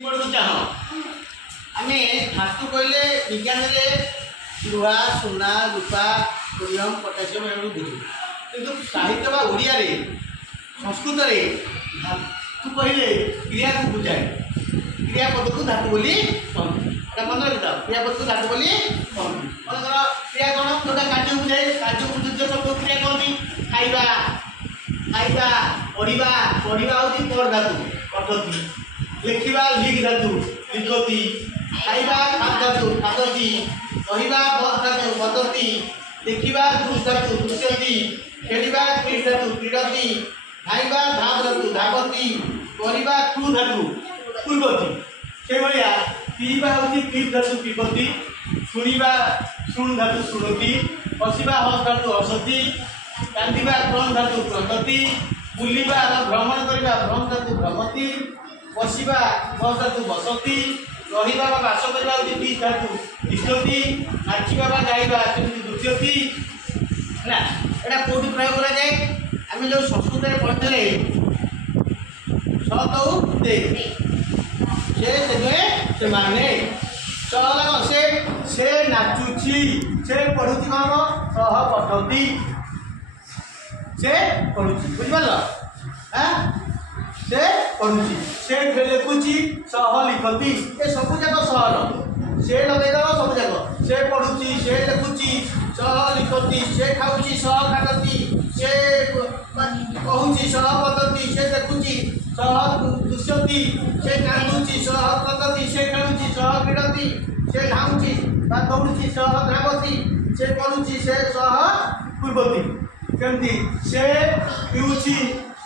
चाह आम धातु कहले विज्ञान में लुहा सुना रूपा सोडियम पोटासियम एवं बुझू किंतु साहित्य बा ओडिया रे संस्कृत रे धातु कहले क्रिया को बुझाए क्रियापद को धातु बोली कहते मन रखा क्रियापद को धातु बोली कहते मनकर क्रिया कौन जोटा कार्य बुझाए कार्य बुझुद्ध शब्द क्रिया कहती खाइबा खाइबा पढ़ा पढ़ा हूँ पढ़ धातु पठती लिखा लिख धातु लिखती खाइबा खाद धातु खादती कहवा बद धातु बदती देखा दृश धातु दृश्यति खेलिबा क्रीड धातु क्रीडती धाइबा धाव धातु धावती करवा क्रू धातु पूर्वती से भाया पीवा हूँ पीप धातु पीपती शुणा शुण धातु शुणती हसवा हस धातु हसती कांदिबा क्रम धातु क्रंदती बुलिबा भ्रमण करवा भ्रम धातु भ्रमती बसवा बस धातु बसती रहिबा बास करवा हूँ धातु तिष्ठती नाचिबा गाइबा नृत्यती है एटा कौटी प्रयोग करा जाए आम जो संस्कृत में पढ़ते सतौ दे से माने चला से नाचुची से पढ़ुची कौन सह पठती से पढ़ुची बुझिपार से पढ़ुची से लिखुची सह लिखती ये सब जाक सहर से लगेदेव सब जाक से पढ़ुची से लिखुची सह लिखती से खाऊची सह खाती से कहूची सह पद्धति से देखुची सह दृश्यति से कांदुची सह पद्धति से खेलुची सह क्रीडती से धाऊची दौड़ुची सह धावती से पढ़ुची से सह पूर्वती केमती से पीऊची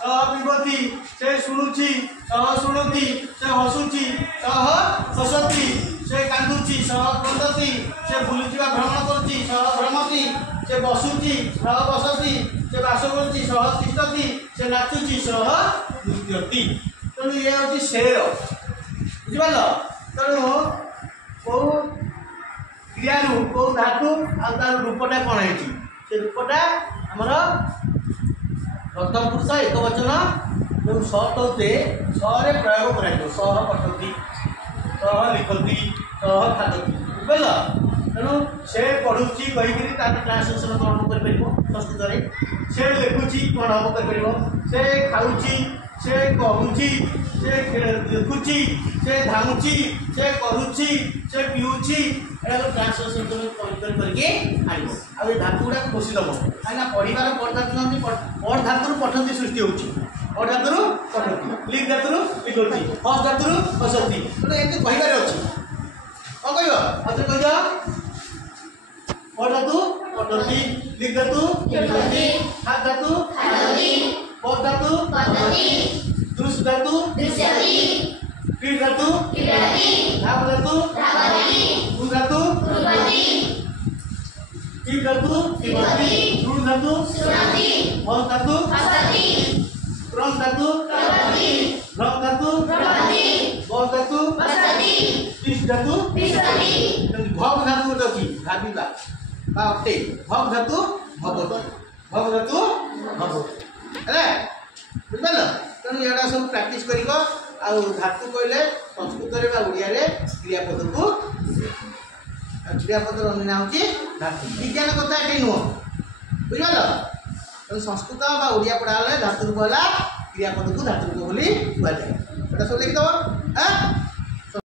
सह पीबती से शुणुची सह शुणुती से हसुची सह हसती से कांदुची सह क्रंदती से बुलुचिबा भ्रमण करुची सह भ्रमती से बसुची सह बसती से बास करुची सह तिष्ठती से नाचुची सह नृत्यती तेणु ये हूँ शेर बुझिपार तेणु कौ क्रिया कौ धातु आर रूपटा कौन है से रूपटा आमर प्रथम पुरुष एक वचन जो सौते सरे प्रयोग कर सह पठती सह लिखती सह खादती बुझल तेणु से पढ़ुची कहीकि ट्रांसलेसन कौन कर संस्कृत में से लिखुची कौन हम कर से खाऊची से कहूची से लिखुची से धाऊची से करुची से पीऊची एटा ट्रांसलेसन करके आन आ धातु गुड़ा घोषिदेव कहीं पढ़ार पढ़ धातु नहीं पढ़ धातु पठती सृष्टि होती पढ़ धातु पठती लिख धातु लिखती हस धातु हसती तेना एमती कहार अच्छी कौन कह कह पढ़ धातु पठती लिख धातु लिखती खाद धातु पद धातु दृश धातु क्रीड धातु धाव धातु क्रू धातु पीप धातु शुण धातु हस धातु क्रम धातु भ्रम धातु बस धातु तिष्ठ धातु भग धातु गोटे अच्छी भाविबा अटे भग धातु भगवती भग धातु भगवती है बुझिपार तेणु यहाँ सब प्राक्ट कर धातु कहले संस्कृत ओडिया क्रियापद को क्रियापद ना हूँ धातु विज्ञान कथा ये नुह बुझिपार तेणु संस्कृत ओडिया पढ़ा धातु रूप है क्रियापद को धातु रूप बोली कहुए सब लिखिदेव।